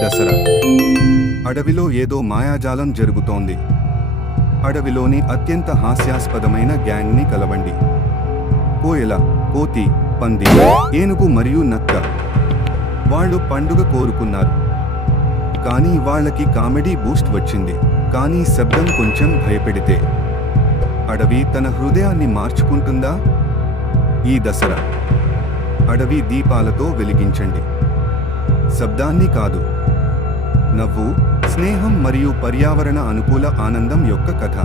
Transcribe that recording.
దసరా. అడవిలో ఏదో మాయాజాలం జరుగుతోంది. అడవిలోని అత్యంత హాస్యాస్పదమైన గ్యాంగ్ని కలవండి. కోయల, కోతి, పంది, ఏనుగు మరియు నక్క. వాళ్ళు పండుగ కోరుకున్నారు, కానీ వాళ్ళకి కామెడీ బూస్ట్ వచ్చింది. కానీ శబ్దం కొంచెం భయపెడితే అడవి తన హృదయాన్ని మార్చుకుంటుందా? ఈ దసరా అడవి దీపాలతో వెలిగించండి. శబ్దాన్ని కాదు, నవ్వు, స్నేహం మరియు పర్యావరణ అనుకూల ఆనందం యొక్క కథ.